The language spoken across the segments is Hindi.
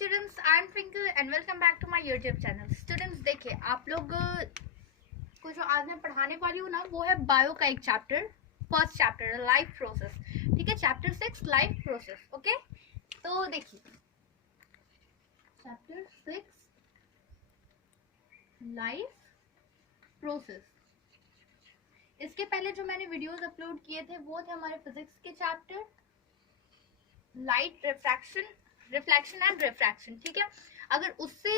Students, I am Twinkle and welcome back to my YouTube channel. Students देखिए, आप लोग को जो आज मैं पढ़ाने वाली हूँ ना, वो है बायो का एक chapter, first chapter life process. ठीक है, चैप्टर 6 लाइफ प्रोसेस। ओके, तो देखिए चैप्टर 6 लाइफ प्रोसेस। इसके पहले जो मैंने वीडियोस अपलोड किए थे वो थे हमारे फिजिक्स के chapter light reflection and refraction. ठीक है, अगर उससे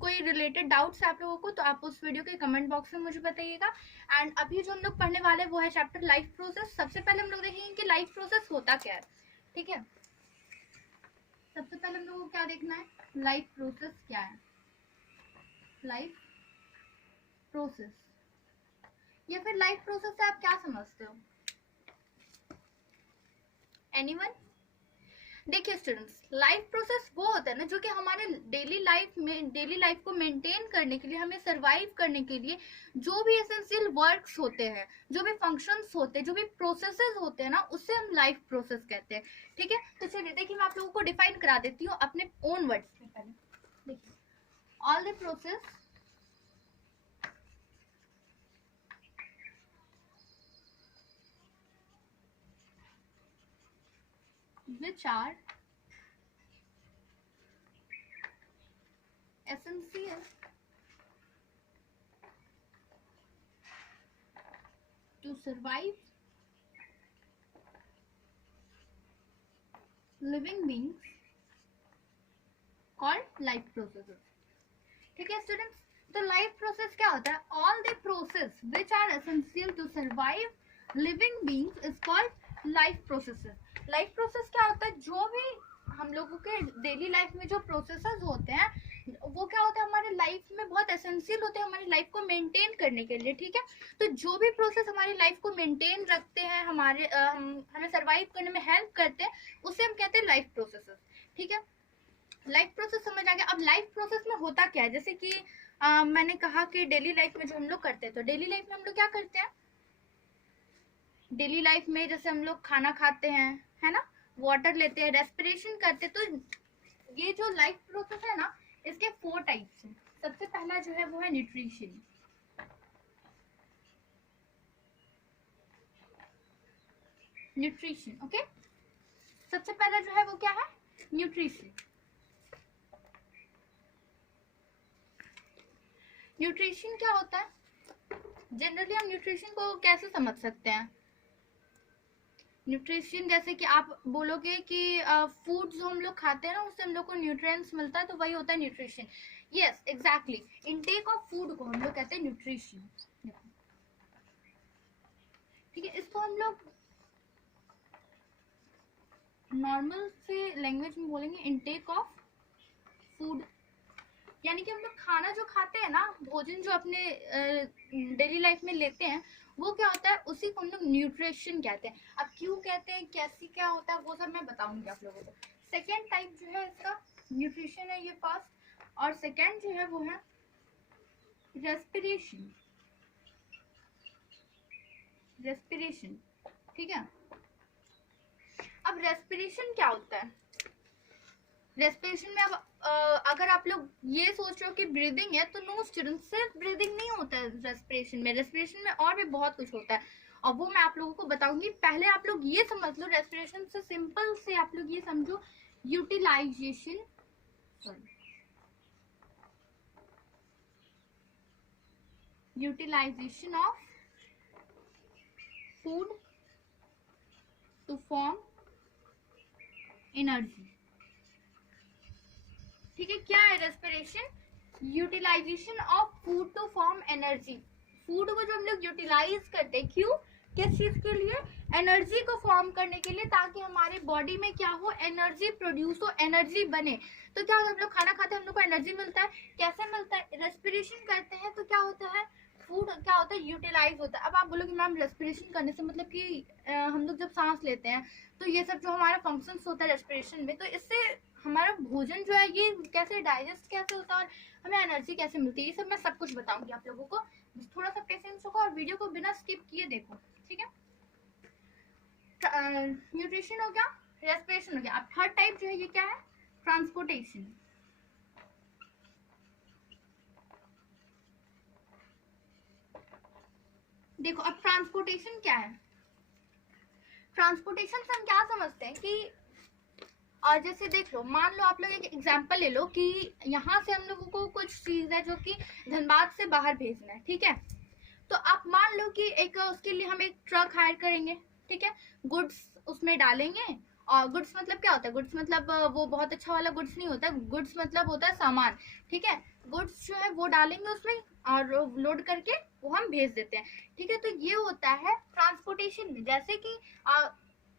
कोई रिलेटेड डाउट्स है आप लोगों को तो आप उस वीडियो के कमेंट बॉक्स में मुझे बताइएगा। एंड अभी जो हम लोग पढ़ने वाले हैं वो है चैप्टर लाइफ प्रोसेस। सबसे पहले हम लोग देखेंगे कि लाइफ प्रोसेस होता क्या है। ठीक है, सबसे पहले हम लोग को क्या देखना है, लाइफ प्रोसेस क्या है। लाइफ प्रोसेस या फिर लाइफ प्रोसेस से आप क्या समझते हो, एनीवन? देखिए स्टूडेंट्स, लाइफ प्रोसेस वो होता है ना जो कि हमारे डेली लाइफ को मेंटेन करने के लिए, हमें सरवाइव करने के लिए जो भी एसेंशियल वर्क्स होते हैं, जो भी फंक्शंस होते हैं, जो भी प्रोसेसेस होते हैं ना, उससे हम लाइफ प्रोसेस कहते हैं। ठीक है, तो चलिए देखिए मैं आप लोगों को डिफाइन करा देती हूँ अपने ओन वर्ड्स में। पहले देखिए, all the process which are essential to survive living beings called life processes। ठीक है स्टूडेंट्स, तो लाइफ प्रोसेस क्या होता है, all the process which are essential to survive living beings is called life processes. Life process क्या होता है, जो भी हम लोगों के डेली लाइफ में जो प्रोसेसेस होते हैं वो क्या होता है, हमारे लाइफ में बहुत एसेंशियल होते हैं हमारी लाइफ को मेंटेन करने के लिए। ठीक है, तो जो भी प्रोसेस हमारी लाइफ को मेंटेन रखते हैं, हमें सर्वाइव करने में हेल्प करते हैं, उसे हम कहते हैं लाइफ प्रोसेसेस। ठीक है, लाइफ प्रोसेस समझ आ गया। अब लाइफ प्रोसेस में होता क्या है, जैसे कि मैंने कहा कि डेली लाइफ में जो हम लोग करते हैं, तो डेली लाइफ में हम लोग क्या करते हैं, डेली लाइफ में जैसे हम लोग खाना खाते हैं, है ना, वाटर लेते हैं, रेस्पिरेशन करते हैं। तो ये जो लाइफ प्रोसेस है ना, इसके 4 टाइप्स हैं। सबसे पहला जो है वो है न्यूट्रिशन। न्यूट्रिशन, ओके, सबसे पहला जो है वो क्या है, न्यूट्रिशन। न्यूट्रिशन क्या होता है, जनरली हम न्यूट्रिशन को कैसे समझ सकते हैं। न्यूट्रिशन जैसे कि आप बोलोगे कि फूड जो हम लोग खाते हैं ना, उससे हम लोग को न्यूट्रिएंट्स मिलता है, तो वही होता है nutrition. Yes exactly, intake of food को हम लोग कहते हैं न्यूट्रिशन। ठीक है, इसको हम लोग नॉर्मल से लैंग्वेज में बोलेंगे इनटेक ऑफ फूड, यानी कि हम लोग खाना जो खाते हैं ना, भोजन जो अपने डेली लाइफ में लेते हैं, वो क्या होता है, उसी को हम लोग न्यूट्रिशन कहते हैं। अब क्यों कहते हैं, कैसी क्या होता है, वो सब मैं बताऊंगी आप लोगों को। सेकेंड टाइप जो है इसका न्यूट्रिशन है, ये फर्स्ट, और सेकेंड जो है वो है रेस्पिरेशन। रेस्पिरेशन, ठीक है। अब रेस्पिरेशन क्या होता है, रेस्पिरेशन में अब अगर आप लोग ये सोच रहे हो कि ब्रीदिंग है, तो नो स्टूडेंट, सिर्फ ब्रीदिंग नहीं होता है रेस्पिरेशन में। रेस्पिरेशन में और भी बहुत कुछ होता है, और वो मैं आप लोगों को बताऊंगी। पहले आप लोग ये समझ लो, रेस्पिरेशन से सिंपल से आप लोग ये समझो, utilization, utilization of food to form energy. ठीक है, क्या है respiration, utilization of food to form energy. Food को जो हम लोग यूटिलाइज करते हैं, क्यों, किस चीज के लिए, एनर्जी को फॉर्म करने के लिए, ताकि हमारे बॉडी में क्या हो, एनर्जी प्रोड्यूस हो, एनर्जी बने। तो क्या होता है, हम लोग खाना खाते हैं, हम लोग को एनर्जी मिलता है, कैसे मिलता है, रेस्पिरेशन करते हैं, तो क्या होता है, फूड क्या होता है, यूटिलाइज होता है। अब आप बोलोगे मैम रेस्पिरेशन करने से मतलब कि हम लोग जब सांस लेते हैं, तो ये सब जो हमारा फंक्शंस होता है रेस्पिरेशन में, तो इससे हमारा भोजन जो है ये कैसे डाइजेस्ट कैसे होता है और हमें एनर्जी कैसे मिलती है, ये सब मैं सब कुछ बताऊंगी आप लोगों को। थोड़ा सा पेशेंस होगा और वीडियो को बिना स्किप किए देखो। ठीक है, न्यूट्रिशन हो गया, रेस्पिरेशन हो गया। अब थर्ड टाइप जो है ये क्या है, ट्रांसपोर्टेशन। देखो अब ट्रांसपोर्टेशन क्या है। ट्रांसपोर्टेशन से हम क्या समझते हैं कि और जैसे देख लो, मान लो आप लोग एक एग्जांपल ले लो कि यहाँ से हम लोगों को कुछ चीज है जो कि धनबाद से बाहर भेजना है, ठीक है। तो आप मान लो कि एक उसके लिए हम एक ट्रक हायर करेंगे, ठीक है, गुड्स उसमें डालेंगे। और गुड्स मतलब क्या होता है, गुड्स मतलब वो बहुत अच्छा वाला गुड्स नहीं होता, गुड्स मतलब होता है सामान, ठीक है। गुड्स जो है वो डालेंगे उसमें और लोड करके वो हम भेज देते हैं, ठीक है। तो ये होता है ट्रांसपोर्टेशन में। जैसे कि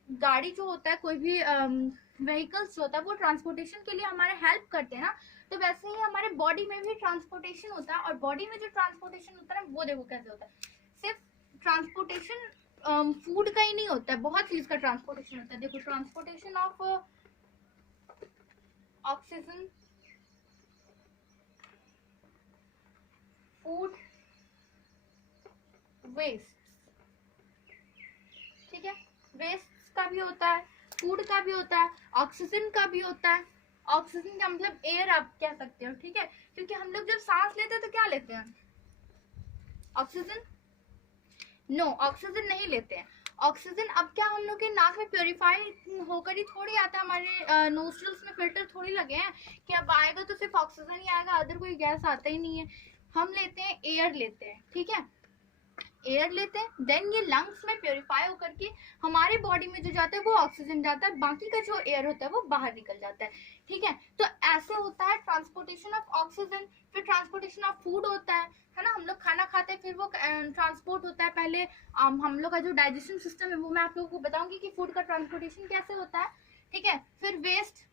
गाड़ी जो होता है, कोई भी व्हीकल्स जो होता है वो ट्रांसपोर्टेशन के लिए हमारे हेल्प करते हैं ना, तो वैसे ही हमारे बॉडी में भी ट्रांसपोर्टेशन होता है। और बॉडी में जो ट्रांसपोर्टेशन होता है ना, वो देखो कैसे होता है। सिर्फ ट्रांसपोर्टेशन फूड का ही नहीं होता है, बहुत चीज का ट्रांसपोर्टेशन होता है। देखो, transportation of oxygen, food, waste, ठीक है, वेस्ट का भी होता है, फूड का भी होता है, ऑक्सीजन का भी होता है। ऑक्सीजन का मतलब एयर आप कह सकते हो, ठीक है, क्योंकि हम लोग जब सांस लेते हैं तो क्या लेते हैं, ऑक्सीजन। नो, ऑक्सीजन नहीं लेते हैं। ऑक्सीजन अब क्या हम लोग के नाक में प्योरीफाई होकर ही थोड़ी आता है, हमारे नोस्ट्रल्स में फिल्टर थोड़ी लगे हैं कि अब आएगा तो सिर्फ ऑक्सीजन ही आएगा, अदर कोई गैस आता ही नहीं है। हम लेते हैं एयर लेते हैं, ठीक है, एयर लेते हैं, देन ये लंग्स में प्योरीफाई होकर के हमारे बॉडी में जो जाता है वो ऑक्सीजन जाता है, बाकी का जो एयर होता है वो बाहर निकल जाता है, ठीक है। तो ऐसे होता है ट्रांसपोर्टेशन ऑफ ऑक्सीजन। फिर ट्रांसपोर्टेशन ऑफ फूड होता है ना, हम लोग खाना खाते हैं फिर वो ट्रांसपोर्ट होता है। पहले हम लोग का जो डाइजेशन सिस्टम है वो मैं आप लोगों को बताऊंगी कि फूड का ट्रांसपोर्टेशन कैसे होता है, ठीक है। फिर वेस्ट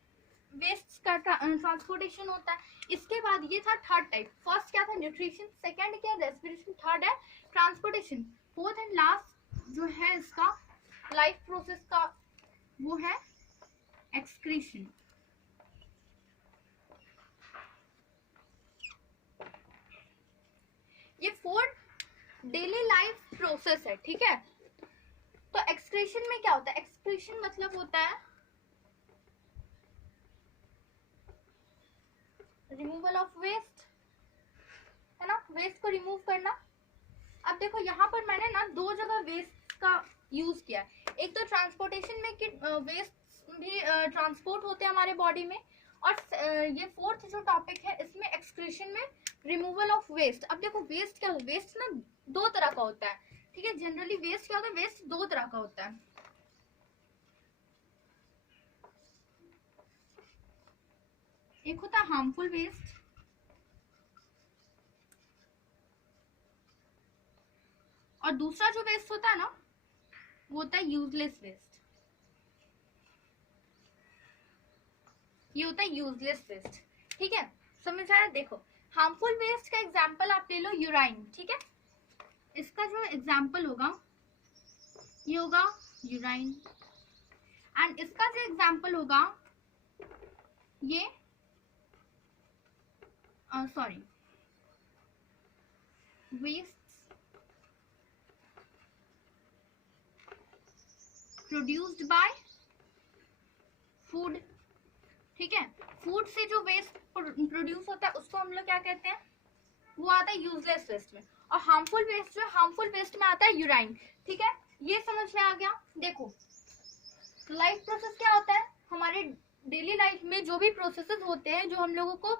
का ट्रांसपोर्टेशन होता है। इसके बाद ये था थर्ड टाइप। फर्स्ट क्या था, न्यूट्रिशन, सेकंड क्या, रेस्पिरेशन, थर्ड है ट्रांसपोर्टेशन, फोर्थ एंड लास्ट जो है इसका लाइफ प्रोसेस का वो है एक्सक्रीशन। ये 4 डेली लाइफ प्रोसेस है, ठीक है। तो एक्सक्रीशन में क्या होता है, एक्सक्रीशन मतलब होता है रिमूवल ऑफ वेस्ट, है ना, वेस्ट को रिमूव करना। अब देखो यहाँ पर मैंने ना 2 जगह वेस्ट का यूज किया है। एक तो ट्रांसपोर्टेशन में कि वेस्ट भी ट्रांसपोर्ट होते हैं हमारे बॉडी में, और ये फोर्थ जो टॉपिक है इसमें एक्सक्रीशन में रिमूवल ऑफ वेस्ट। अब देखो वेस्ट क्या, वेस्ट ना 2 तरह का होता है, ठीक है। जनरली वेस्ट क्या होता है, वेस्ट 2 तरह का होता है। एक होता है हार्मफुल वेस्ट और दूसरा जो वेस्ट होता है ना वो होता है यूजलेस वेस्ट। ये होता है यूजलेस वेस्ट, ठीक है, समझ आया। देखो हार्मफुल वेस्ट का एग्जांपल आप ले लो यूराइन, ठीक है। इसका जो एग्जांपल होगा ये होगा यूराइन, एंड इसका जो एग्जांपल होगा ये sorry waste produced by food, ठीक है। फूड से जो वेस्ट प्रोड्यूस होता है उसको हम लोग क्या कहते हैं, वो आता है यूजलेस वेस्ट में। और हार्मफुल वेस्ट जो हार्मफुल वेस्ट में आता है यूराइन, ठीक है। ये समझ में आ गया। देखो लाइफ प्रोसेस क्या होता है, हमारे डेली लाइफ में जो भी प्रोसेसेस होते हैं जो हम लोगों को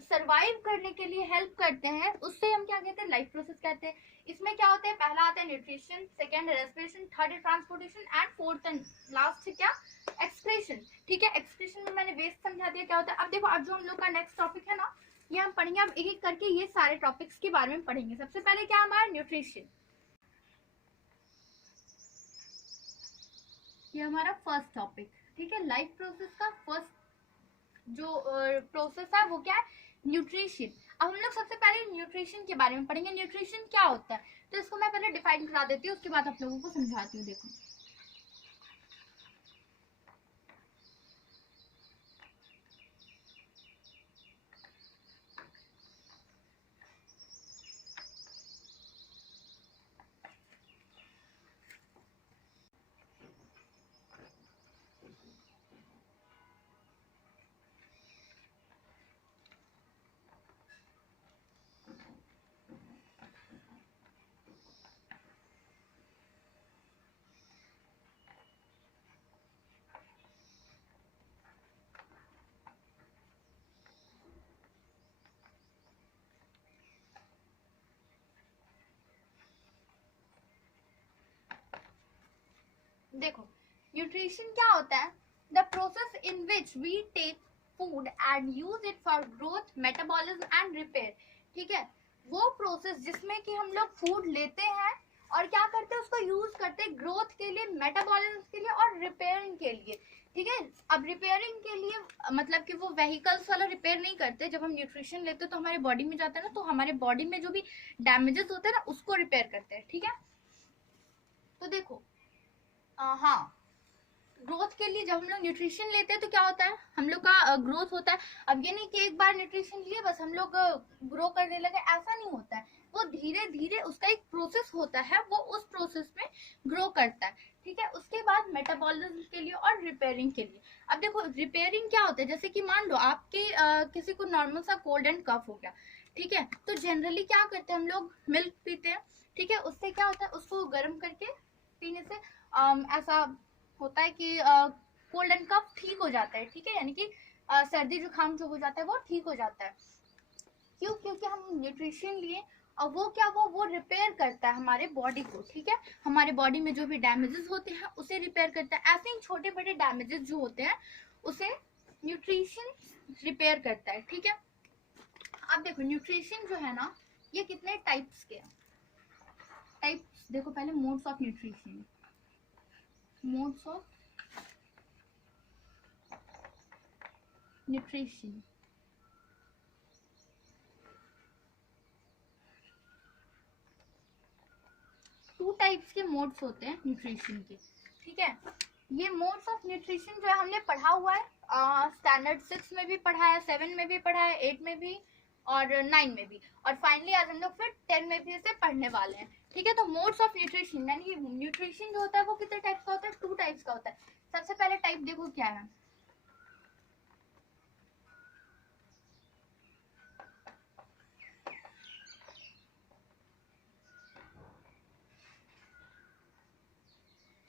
सरवाइव करने के लिए हेल्प करते हैं उससे हम क्या कहते हैं, लाइफ प्रोसेस कहते हैं। इसमें क्या होता है, पहला आता है न्यूट्रिशन, सेकंड है रेस्पिरेशन, थर्ड है transportation and fourth and last है क्या, एक्सक्रीशन, ठीक है। एक्सक्रीशन में मैंने वेस्ट समझा दिया क्या होता है। अब देखो अब जो हम लोग का नेक्स्ट टॉपिक है ना ये हम पढ़ेंगे, अब एक एक करके ये सारे टॉपिक्स के बारे में पढ़ेंगे। सबसे पहले क्या हमारा न्यूट्रिशन, ये हमारा फर्स्ट टॉपिक, ठीक है। लाइफ प्रोसेस का फर्स्ट जो प्रोसेस है वो क्या है, न्यूट्रिशन। अब हम लोग सबसे पहले न्यूट्रिशन के बारे में पढ़ेंगे, न्यूट्रिशन क्या होता है। तो इसको मैं पहले डिफाइन करा देती हूँ, उसके बाद आप लोगों को समझाती हूँ। देखो देखो न्यूट्रिशन क्या होता है, the process in which we take food and use it for growth, metabolism and repair. ठीक है, वो प्रोसेस जिसमें कि हम लोग फूड लेते हैं और क्या करते हैं, उसको यूज करते हैं ग्रोथ के लिए, मेटाबॉलिज्म के लिए और रिपेयरिंग के लिए। ठीक है, अब रिपेयरिंग के लिए मतलब कि वो व्हीकल्स वाला रिपेयर नहीं करते, जब हम न्यूट्रिशन लेते हैं तो हमारे बॉडी में जाता है ना, तो हमारे बॉडी में जो भी डैमेजेस होते हैं ना उसको रिपेयर करते हैं। ठीक है, तो देखो हाँ, ग्रोथ के लिए जब हम लोग न्यूट्रिशन लेते हैं तो क्या होता है, हम लोग का ग्रोथ होता है। अब ये नहीं कि एक बार न्यूट्रिशन लिए बस हम लोग ग्रो करने लगे, ऐसा नहीं होता है। वो धीरे धीरे उसका एक प्रोसेस होता है, वो उस प्रोसेस में ग्रो करता है। ठीक है, उसके बाद मेटाबॉलिज्म के लिए और रिपेयरिंग के लिए। अब देखो रिपेयरिंग क्या होता है, जैसे कि मान लो आपके किसी को नॉर्मल सा कोल्ड एंड कफ हो गया। ठीक है, तो जनरली क्या करते हैं हम लोग, मिल्क पीते हैं। ठीक है, उससे क्या होता है, उसको गर्म करके पीने से ऐसा होता है कि कोल्ड एंड कफ ठीक हो जाता है। ठीक है, यानी कि सर्दी जुकाम जो हो जाता है वो ठीक हो जाता है। क्यों? क्योंकि हम न्यूट्रिशन लिए और वो क्या, वो रिपेयर करता है हमारे बॉडी को। ठीक है, हमारे बॉडी में जो भी डैमेजेस होते हैं उसे रिपेयर करता है। ऐसे ही छोटे बड़े डैमेजेस जो होते हैं उसे न्यूट्रिशन रिपेयर करता है। ठीक है, अब देखो न्यूट्रिशन जो है ना, ये कितने टाइप्स के हैं। टाइप्स देखो, पहले modes of nutrition. Modes of nutrition, two types के मोड्स होते हैं न्यूट्रिशन के। ठीक है, ये मोड्स ऑफ न्यूट्रिशन जो है हमने पढ़ा हुआ है, स्टैंडर्ड 6 में भी पढ़ा है, 7 में भी पढ़ा है, 8 में भी और 9 में भी, और फाइनली आज हम लोग फिर 10 में भी इसे पढ़ने वाले हैं। ठीक है, तो मोड्स ऑफ न्यूट्रिशन यानी न्यूट्रिशन जो होता है वो कितने टाइप्स का होता है, 2 टाइप्स का होता है। सबसे पहले टाइप देखो क्या है,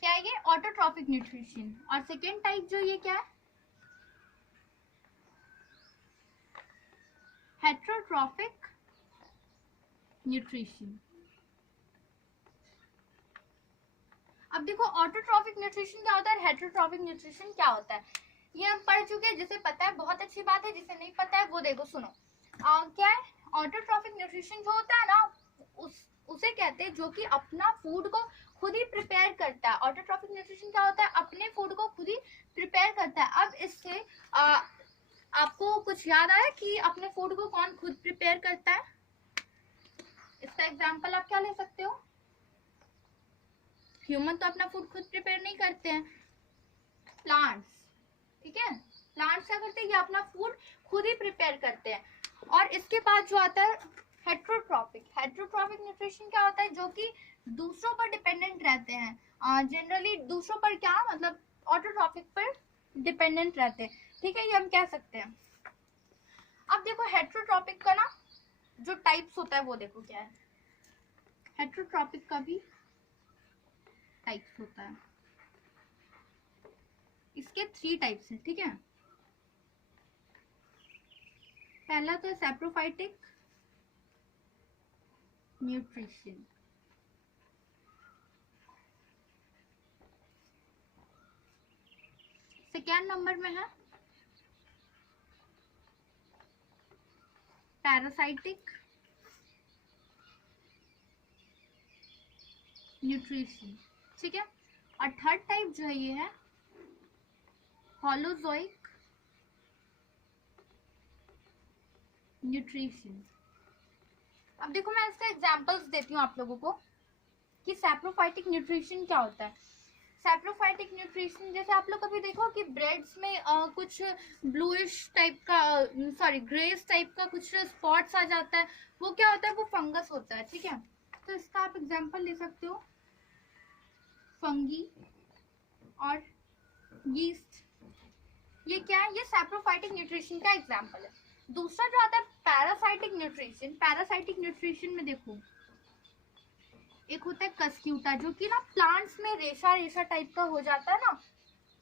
क्या है ये, ऑटोट्रॉफिक न्यूट्रिशन। और सेकेंड टाइप जो ये क्या है, हेट्रोट्रॉफिक न्यूट्रिशन। अब देखो ऑटोट्रॉफिक न्यूट्रिशन क्या होता है, हेट्रोट्रॉफिक न्यूट्रिशन क्या होता है, ये हम पढ़ चुके हैं। जिसे पता है बहुत अच्छी बात है, जिसे नहीं पता है वो देखो सुनो। क्या है ऑटोट्रॉफिक न्यूट्रिशन, जो होता है ना उसे कहते हैं जो कि अपना फूड को खुद ही प्रिपेयर करता है। ऑटोट्रॉफिक न्यूट्रिशन क्या होता है, अपने फूड को खुद ही प्रिपेयर करता है। अब इससे आपको कुछ याद आया कि अपने फूड को कौन खुद प्रिपेयर करता है? इसका एग्जाम्पल आप क्या ले सकते हो? ह्यूमन तो अपना फूड खुद प्रिपेयर नहीं करते हैं, प्लांट्स। ठीक है, प्लांट्स क्या करते हैं, ये अपना फूड खुद ही प्रिपेयर करते हैं। और इसके बाद जो आता है हेट्रोट्रॉफिक। हेट्रोट्रॉफिक न्यूट्रिशन क्या होता है, जो कि दूसरों पर डिपेंडेंट रहते हैं। जनरली दूसरों पर क्या, मतलब ऑटोट्रॉफिक पर डिपेंडेंट रहते हैं। ठीक है, ये हम कह सकते हैं। अब देखो हेट्रोट्रॉपिक का ना जो टाइप्स होता है वो देखो क्या है, हेट्रोट्रॉपिक का भी टाइप्स होता है। इसके 3 टाइप्स हैं। ठीक है, पहला तो सैप्रोफाइटिक न्यूट्रिशन, सेकेंड नंबर में है पैरासाइटिक न्यूट्रिशन। ठीक है, और थर्ड टाइप जो है ये है होलोजोइक न्यूट्रिशन। अब देखो मैं इसका एग्जांपल्स देती हूँ आप लोगों को कि सैप्रोफाइटिक न्यूट्रिशन क्या होता है। सैप्रोफाइटिक न्यूट्रिशन जैसे आप लोग कभी देखो कि ब्रेड्स में कुछ ब्लूइश टाइप का, सॉरी ग्रेस टाइप का कुछ स्पॉट्स आ जाता है, वो क्या होता है, वो फंगस होता है। ठीक है, तो इसका आप एग्जांपल ले सकते हो फंगी और यीस्ट। ये क्या है, ये सैप्रोफाइटिक न्यूट्रिशन का एग्जांपल है। दूसरा जो आता है पैरासाइटिक न्यूट्रिशन। पैरासाइटिक न्यूट्रिशन में देखो एक होता है कस्क्यूटा, जो कि ना प्लांट्स में रेशा रेशा टाइप का हो जाता है ना,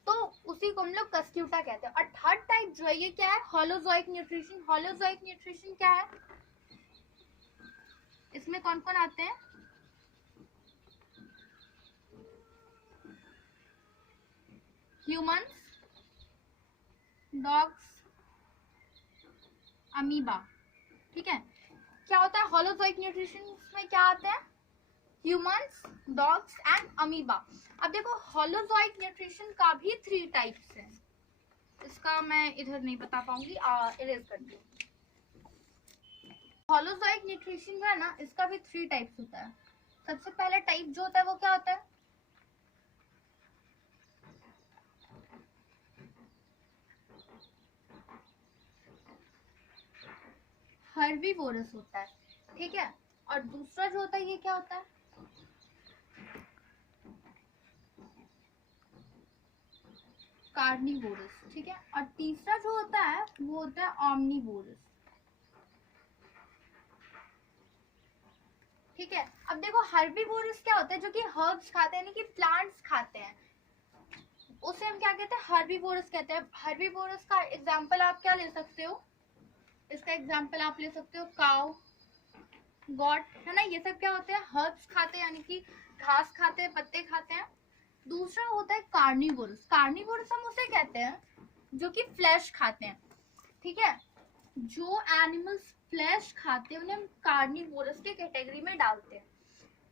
तो उसी को हम लोग कस्क्यूटा कहते हैं। और थर्ड टाइप जो है ये क्या है, होलोजोइक न्यूट्रिशन। होलोजोइक न्यूट्रिशन क्या है, इसमें कौन कौन आते हैं, ह्यूमंस, डॉग्स, अमीबा। ठीक है, क्या होता है होलोजोइक न्यूट्रिशन में, क्या आते हैं ह्यूमंस, डॉग्स एंड अमीबा। अब देखो होलोजोइक न्यूट्रिशन का भी 3 टाइप्स हैं, इसका मैं इधर नहीं बता पाऊंगी, इरेज कर दूँ। होलोजोइक न्यूट्रिशन जो है ना, इसका भी 3 टाइप्स होता है। सबसे पहला टाइप जो होता है वो क्या होता है, हर्बीवोरस होता है। ठीक है, और दूसरा जो होता है ये क्या होता है, कार्निवोरस। ठीक है, और तीसरा जो होता है वो होता है ऑमनीवोरस। ठीक है, अब देखो हर्बीवोरस क्या होता है, जो कि हर्ब्स खाते हैं, यानी कि प्लांट्स खाते हैं, उसे हम क्या कहते हैं, हर्बीवोरस कहते हैं। हर्बीवोरस का एग्जांपल आप क्या ले सकते हो, इसका एग्जांपल आप ले सकते हो काउ, गॉट, है ना, ये सब क्या होते हैं, हर्ब्स खाते हैं, यानी कि घास खाते हैं, पत्ते खाते हैं। दूसरा होता है कार्निवोरस। कार्निवोरस हम उसे कहते हैं जो कि फ्लैश खाते हैं। ठीक है, जो एनिमल्स फ्लैश खाते हैं उन्हें हम कार्निवोरस के कैटेगरी में डालते हैं।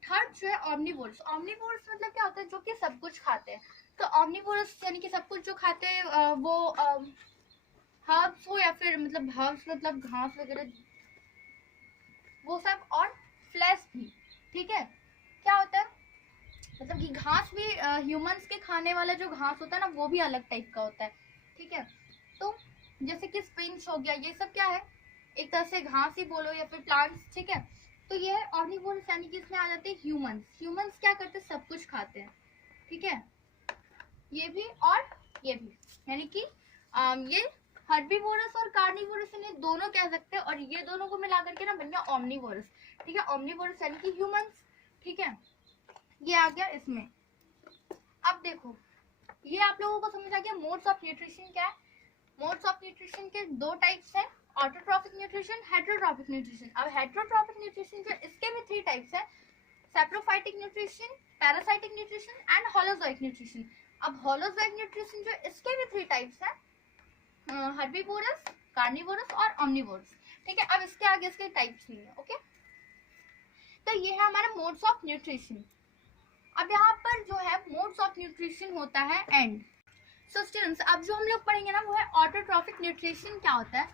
थर्ड जो है ऑमनीवोरस। ऑमनीवोरस मतलब क्या होता है, जो कि सब कुछ खाते हैं। तो ऑमनीवोरस यानी कि सब कुछ जो खाते हैं वो हर्ब्स हो या फिर मतलब हर्ब्स मतलब घास वगैरह वो सब, और फ्लैश भी। ठीक है, क्या होता है मतलब कि घास भी ह्यूमंस के खाने वाला जो घास होता है ना, वो भी अलग टाइप का होता है। ठीक है, तो जैसे कि स्पिंच हो गया, ये सब क्या है, एक तरह से घास ही बोलो या फिर प्लांट्स। ठीक है, तो ये है ऑर्निवोरस, यानी कि इसमें आ जाते हैं ह्यूमंस। ह्यूमंस क्या करते हैं, सब कुछ खाते हैं। ठीक है, ये भी और ये भी, यानी कि ये हर्बीवोरस और कार्निवोरस इन्हें दोनों कह सकते हैं, और ये दोनों को मिला करके ना बन गया ऑमनीवोरस। ठीक है, ऑमनीवोरस यानी कि ह्यूमंस। ठीक है, ये आ गया इसमें। अब देखो, ये आप लोगों को समझ आ गया मोड्स ऑफ न्यूट्रिशन क्या है। मोड्स ऑफ न्यूट्रिशन के 2 टाइप्स हैं, ऑटोट्रॉफिक न्यूट्रिशन, हेटेरोट्रॉफिक न्यूट्रिशन। अब हेटेरोट्रॉफिक न्यूट्रिशन जो, इसके भी 3 टाइप्स हैं, saprophytic nutrition, parasitic nutrition and holozoic nutrition. अब होलोजोइक न्यूट्रिशन जो, इसके भी 3 टाइप्स हैं, हर्बीवोरस, कार्निवोरस और ऑमनीवोरस। ठीक है, अब इसके आगे इसके टाइप्स नहीं है। ओके, तो ये है हमारा मोड्स ऑफ न्यूट्रिशन। अब यहाँ पर जो है मोड्स ऑफ न्यूट्रिशन होता है एंड। सो स्टूडेंट्स, अब जो हम लोग पढ़ेंगे ना वो है ऑटोट्रॉफिक न्यूट्रिशन क्या होता है,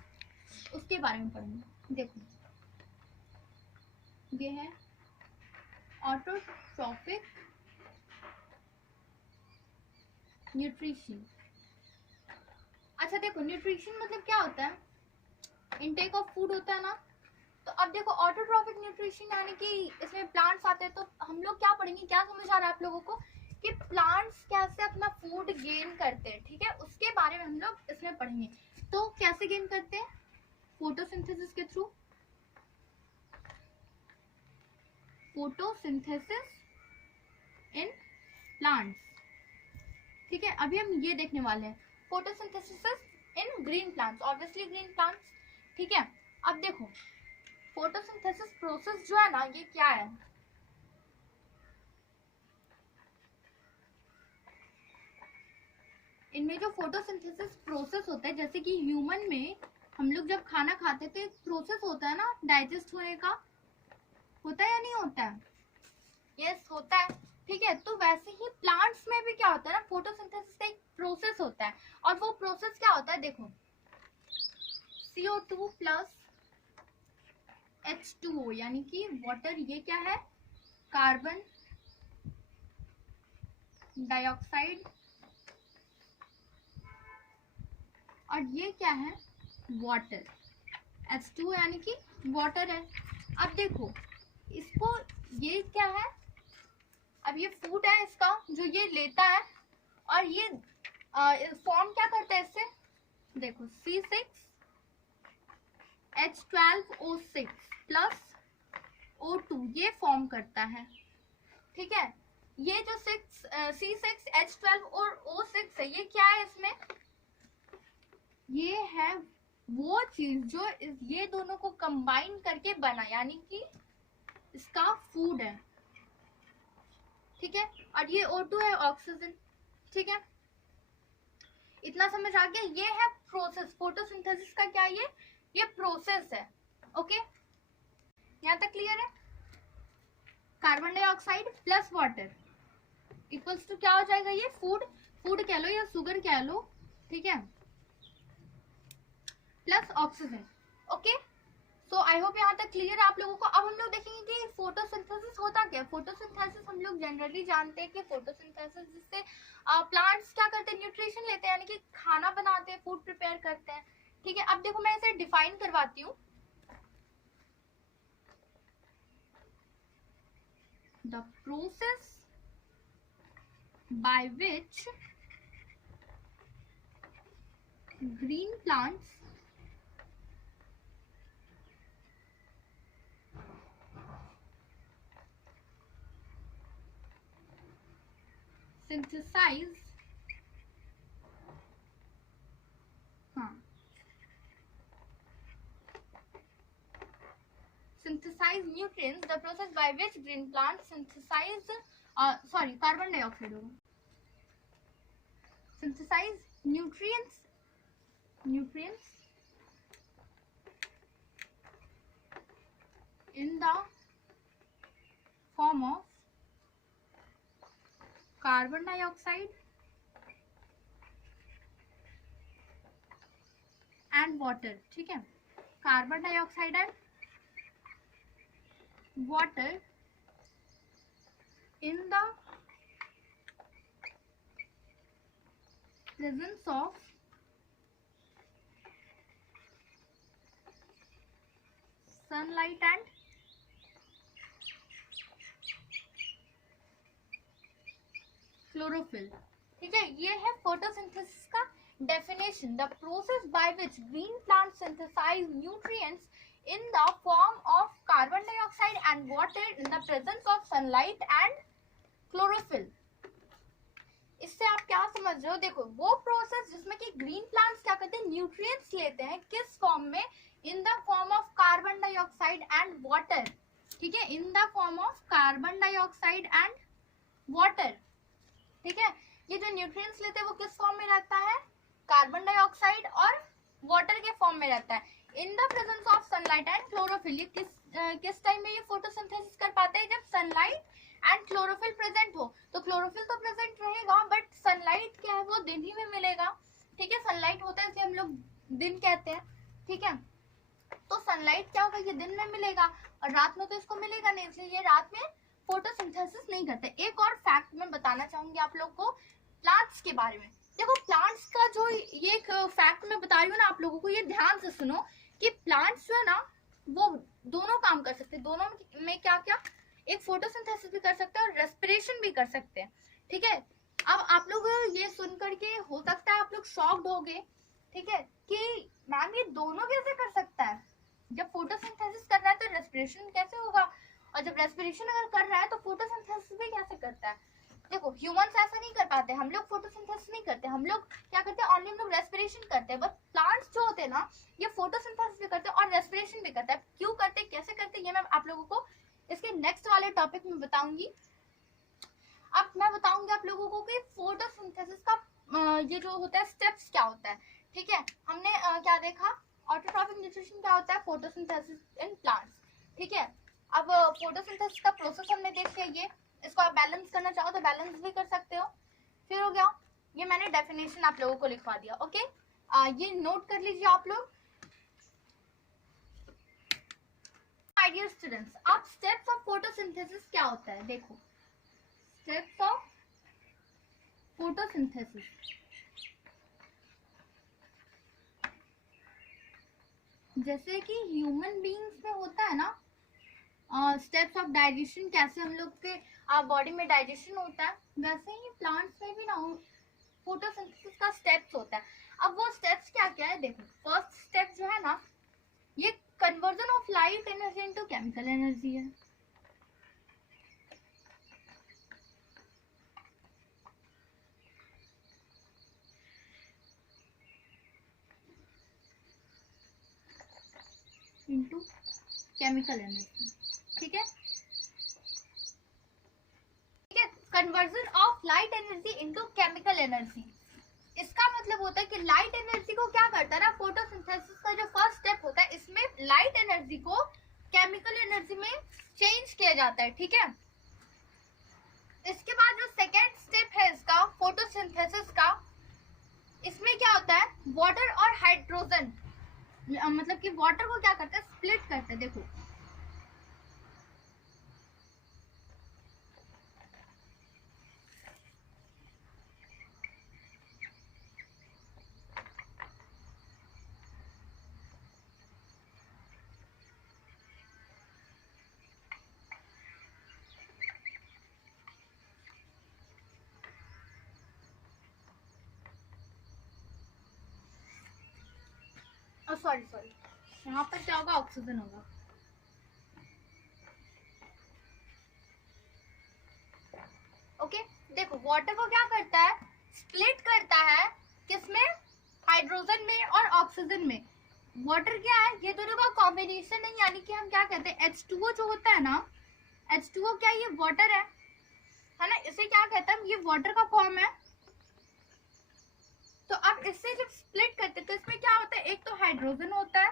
उसके बारे में पढ़ेंगे। देखो, ये है ऑटोट्रॉफिक न्यूट्रिशन। अच्छा देखो, न्यूट्रिशन मतलब क्या होता है, इनटेक ऑफ फूड होता है ना। तो अब देखो ऑटोट्रॉफिक न्यूट्रिशन यानी कि इसमें प्लांट्स आते हैं, तो हम लोग क्या पढ़ेंगे, क्या समझ आ रहा है आप लोगों को कि प्लांट्स कैसे अपना फूड गेन करते हैं। ठीक है, उसके बारे में हम लोग इसमें पढ़ेंगे। तो कैसे गेन करते हैं, फोटोसिंथेसिस के थ्रू, फोटोसिंथेसिस इन प्लांट्स। ठीक है, अभी हम ये देखने वाले हैं photosynthesis in green plants, obviously green plants. ठीक है, अब देखो फोटोसिंथेसिस प्रोसेस जो है ना, ये क्या है, इनमें जो फोटोसिंथेसिस प्रोसेस होता है, जैसे कि ह्यूमन में हम लोग जब खाना खाते हैं तो एक प्रोसेस होता है ना डाइजेस्ट होने का, होता है या नहीं होता है, यस होता है। ठीक है, तो वैसे ही प्लांट्स में भी क्या होता है ना, फोटोसिंथेसिस का एक प्रोसेस होता है, और वो प्रोसेस क्या होता है, देखो CO2 प्लस H2O यानी कि वाटर, ये क्या है, कार्बन डाइऑक्साइड, और ये क्या है, वाटर, H2O यानी कि वाटर है। अब देखो इसको, ये क्या है, अब ये फूड है इसका जो ये लेता है, और ये फॉर्म क्या करता है इससे, देखो C6H12O6 प्लस O2 ये फॉर्म करता है। ठीक है, ये जो C6H12 और O6 है, ये क्या है इसमें, ये है वो चीज जो ये दोनों को कंबाइन करके बना, यानी कि इसका फूड है। ठीक है, और ये O2 है ऑक्सीजन। ठीक है, इतना समझ आ गया? ये है प्रोसेस, फोटोसिंथेसिस का क्या ये प्रोसेस है। ओके, यहाँ तक क्लियर है? Carbon dioxide plus water equals to क्या हो जाएगा? ये फूड कह लो या शुगर कह लो, ठीक है, plus oxygen. Okay, so I hope यहाँ तक क्लियर है आप लोगों को। अब हम लोग देखेंगे कि फोटोसिंथेसिस होता क्या है। फोटोसिंथेसिस हम लोग जनरली जानते हैं कि फोटोसिंथेसिस जिससे प्लांट्स क्या करते हैं, न्यूट्रिशन लेते हैं, यानी कि खाना बनाते हैं, फूड प्रिपेयर करते हैं, ठीक है। अब देखो मैं इसे डिफाइन करवाती हूँ। The process by which green plants synthesize nutrients, the process by which green plants synthesize carbon dioxide synthesize nutrients in the form of carbon dioxide and water, ठीक है, carbon dioxide and water in the presence of sunlight and chlorophyll, ठीक है। ये है फोटोसिंथेसिस का definition, the process by which green plant synthesize nutrients in the form of carbon dioxide and water in the presence of sunlight and chlorophyll। इससे आप क्या समझ रहे हो? देखो वो प्रोसेस जिसमें कि ग्रीन प्लांट्स क्या करते हैं, न्यूट्रिएंट्स लेते हैं, किस फॉर्म में? In the form of carbon dioxide and water, ठीक है, in the form of carbon dioxide and water, ठीक है। ये जो न्यूट्रिएंट्स लेते हैं वो किस फॉर्म में रहता है? कार्बन डाइऑक्साइड और वाटर के फॉर्म में रहता है in the presence of sunlight and chlorophyll. ये किस टाइम में ये फोटोसिंथेसिस कर पाते हैं? जब सनलाइट एंड क्लोरोफिल प्रेजेंट हो। तो क्लोरोफिल तो प्रेजेंट रहेगा बट सनलाइट क्या है, वो दिन ही में मिलेगा, ठीक है। सनलाइट होता है इसलिए हम लोग दिन कहते हैं, ठीक है। तो सनलाइट क्या होगा, ये दिन में मिलेगा और रात में तो इसको मिलेगा नहीं, इसलिए ये रात में फोटोसिंथेसिस नहीं करते। एक और फैक्ट मैं बताना चाहूंगी आप लोग को प्लांट्स के बारे में। देखो प्लांट्स का जो ये एक फैक्ट मैं बता रही हूँ ना आप लोगों को, ये ध्यान से सुनो कि प्लांट्स जो है ना वो दोनों काम कर सकते हैं। दोनों में क्या क्या, एक फोटोसिंथेसिस भी कर सकते हैं और रेस्पिरेशन भी कर सकते हैं, ठीक है। अब आप लोग ये सुन करके हो सकता है आप लोग शॉक्ड हो गए, ठीक है, कि मैम ये दोनों कैसे कर सकता है? जब फोटोसिंथेसिस कर रहा है तो रेस्पिरेशन कैसे होगा, और जब रेस्पिरेशन अगर कर रहा है तो फोटोसिंथेसिस भी कैसे करता है? देखो ह्यूमंस ऐसा नहीं कर पाते, हम लोग फोटोसिंथेसिस नहीं करते, हम लोग क्या करते हैं, ओनली हम लोग रेस्पिरेशन करते हैं। बट प्लांट्स जो होते हैं ना ये फोटोसिंथेसिस भी करते हैं और रेस्पिरेशन भी करते हैं। क्यों करते हैं, कैसे करते हैं, ये मैं आप लोगों को इसके नेक्स्ट वाले टॉपिक में बताऊंगी। अब मैं बताऊंगी आप लोगों को कि फोटोसिंथेसिस का ये जो होता है स्टेप्स क्या होता है, ठीक है। हमने क्या देखा, ऑटोट्रॉपिक न्यूट्रिशन क्या होता है, फोटोसिंथेसिस इन प्लांट्स, ठीक है। अब फोटोसिंथेसिस का प्रोसेस हमने देख लिया, ये इसको आप बैलेंस करना चाहो तो बैलेंस भी कर सकते हो। फिर हो गया, ये मैंने डेफिनेशन आप लोगों को लिखवा दिया, ओके। ये नोट कर लीजिए आप लोग। डियर स्टूडेंट्स, अब स्टेप्स ऑफ फोटोसिंथेसिस क्या होता है, देखो स्टेप्स ऑफ फोटोसिंथेसिस। जैसे कि ह्यूमन बीइंग्स में होता है ना स्टेप्स ऑफ डाइजेशन, कैसे हम लोग के बॉडी में डाइजेशन होता है, वैसे ही प्लांट्स में भी ना फोटोसिंथेसिस का स्टेप्स होता है। अब वो स्टेप्स क्या क्या है, देखो फर्स्ट स्टेप जो है ना ये conversion of light energy into chemical energy है। इनटू केमिकल एनर्जी, ठीक है, ठीक है। Conversion of light energy into chemical energy, इसका मतलब होता है कि लाइट एनर्जी को क्या करता है ना, फोटोसिंथेसिस का जो फर्स्ट स्टेप होता है इसमें लाइट एनर्जी को केमिकल एनर्जी में चेंज किया जाता है, ठीक है। इसके बाद जो सेकेंड स्टेप है इसका फोटोसिंथेसिस का, इसमें क्या होता है, वाटर और हाइड्रोजन, मतलब कि वाटर को क्या करते हैं, स्प्लिट करते हैं। देखो सॉरी सॉरी, यहाँ पर क्या होगा, ऑक्सीजन होगा। ओके देखो वाटर को क्या करता है, स्प्लिट करता है, किसमें, हाइड्रोजन में और ऑक्सीजन में। वाटर क्या है, ये दोनों का कॉम्बिनेशन है, यानी कि हम क्या कहते हैं, H2O जो होता है ना, H2O क्या, ये वाटर है ना, इसे क्या कहते हैं, ये वाटर का फॉर्म है। तो अब इससे जब स्प्लिट करते हैं तो इसमें क्या होता है, एक तो हाइड्रोजन होता है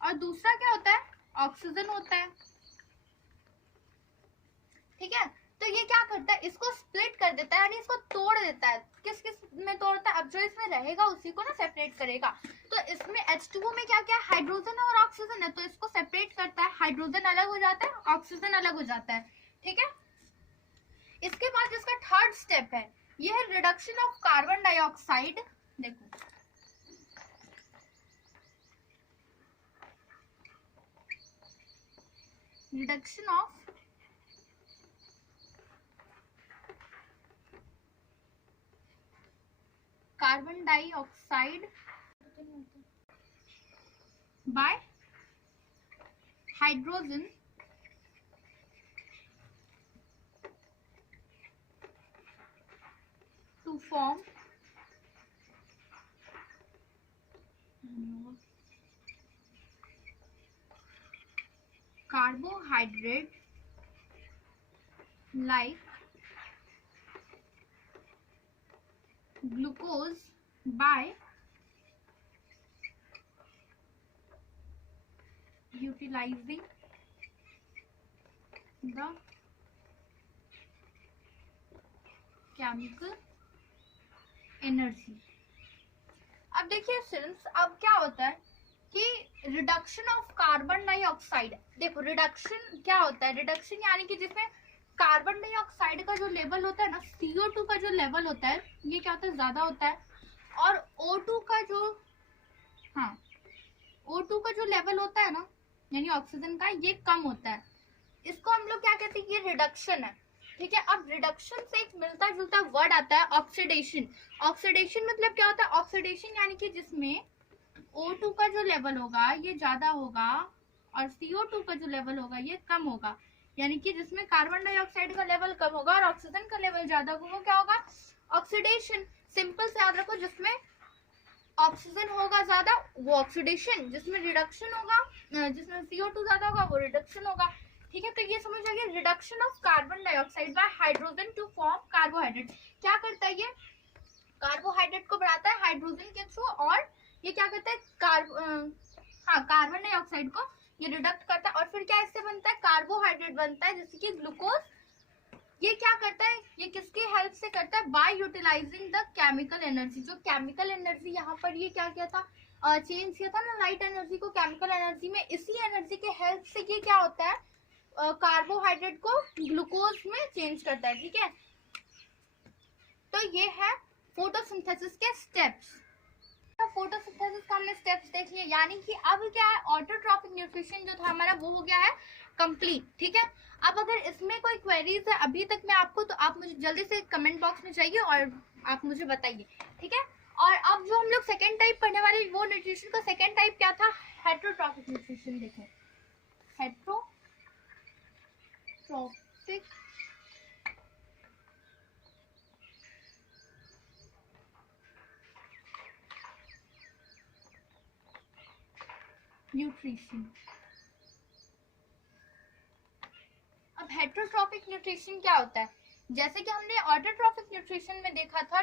और दूसरा क्या होता है, ऑक्सीजन होता है, ठीक है। तो ये क्या करता है, इसको स्प्लिट कर देता है, यानी इसको तोड़ देता है। किस किस में तोड़ता है, अब जो इसमें रहेगा उसी को ना सेपरेट करेगा। तो इसमें H2O में क्या क्या है, हाइड्रोजन और ऑक्सीजन है, तो इसको सेपरेट करता है, हाइड्रोजन अलग हो जाता है, ऑक्सीजन अलग हो जाता है, ठीक है। इसके बाद इसका थर्ड स्टेप है, ये है रिडक्शन ऑफ कार्बन डाइऑक्साइड। देखो reduction of carbon dioxide by hydrogen to form carbohydrate like glucose by utilizing the chemical energy। अब देखिए स्टूडेंट्स, अब क्या होता है कि रिडक्शन ऑफ कार्बन डाइऑक्साइड, देखो रिडक्शन क्या होता है, रिडक्शन यानी कि जिसमें कार्बन डाइऑक्साइड का जो लेवल होता है ना, CO2 का जो लेवल होता है, ये क्या होता है, ज्यादा होता है, और O2 का जो, हाँ O2 का जो लेवल होता है ना, यानी ऑक्सीजन का, ये कम होता है। इसको हम लोग क्या कहते हैं, ये रिडक्शन है, ठीक है। अब रिडक्शन से एक मिलता जुलता वर्ड आता है ऑक्सीडेशन। ऑक्सीडेशन मतलब क्या होता है, ऑक्सीडेशन यानी कि जिसमें O2 का जो लेवल होगा ये ज्यादा होगा और CO2 का जो लेवल होगा ये कम होगा, यानी कि जिसमें कार्बन डाइऑक्साइड का लेवल कम होगा और ऑक्सीजन का लेवल ज्यादा होगा, वो क्या होगा, ऑक्सीडेशन। सिंपल से याद रखो, जिसमें ऑक्सीजन होगा ज्यादा वो ऑक्सीडेशन, जिसमें रिडक्शन होगा, जिसमें CO2 ज्यादा होगा वो रिडक्शन होगा, ठीक है। तो ये समझ आ गया, reduction of carbon dioxide by hydrogen to form carbohydrate. क्या करता है ये, कार्बोहाइड्रेट को बढ़ाता है हाइड्रोजन के थ्रू, और ये क्या करता है, कार्बन डाइऑक्साइड को ये रिडक्ट करता है, और फिर क्या इससे बनता है, कार्बोहाइड्रेट बनता है, जैसे कि ग्लूकोज। ये क्या करता है, ये किसकी हेल्प से करता है, by utilizing the chemical energy. जो केमिकल एनर्जी यहाँ पर ये क्या किया था, चेंज किया था ना लाइट एनर्जी को केमिकल एनर्जी में, इसी एनर्जी के हेल्प से ये क्या होता है, कार्बोहाइड्रेट को ग्लूकोज में चेंज करता है, ठीक है। तो ये है फोटोसिंथेसिस के स्टेप्स। फोटोसिंथेसिस का हमने स्टेप्स देख लिए, यानी कि अब क्या है, ऑटोट्रॉफिक न्यूट्रिशन जो था हमारा वो हो गया है कंप्लीट, ठीक है। अब अगर इसमें कोई क्वेरीज है अभी तक में आपको, तो आप मुझे जल्दी से कमेंट बॉक्स में चाहिए और आप मुझे बताइए, ठीक है। और अब जो हम लोग सेकेंड टाइप पढ़ने वाले, वो न्यूट्रिशन का सेकेंड टाइप क्या था, हेट्रोट्रॉफिक न्यूट्रिशन। देखें हेट्रोट्रॉफिक न्यूट्रिशन। अब हेट्रोट्रॉफिक न्यूट्रिशन क्या होता है, जैसे कि हमने ऑटोट्रॉफिक न्यूट्रिशन में देखा था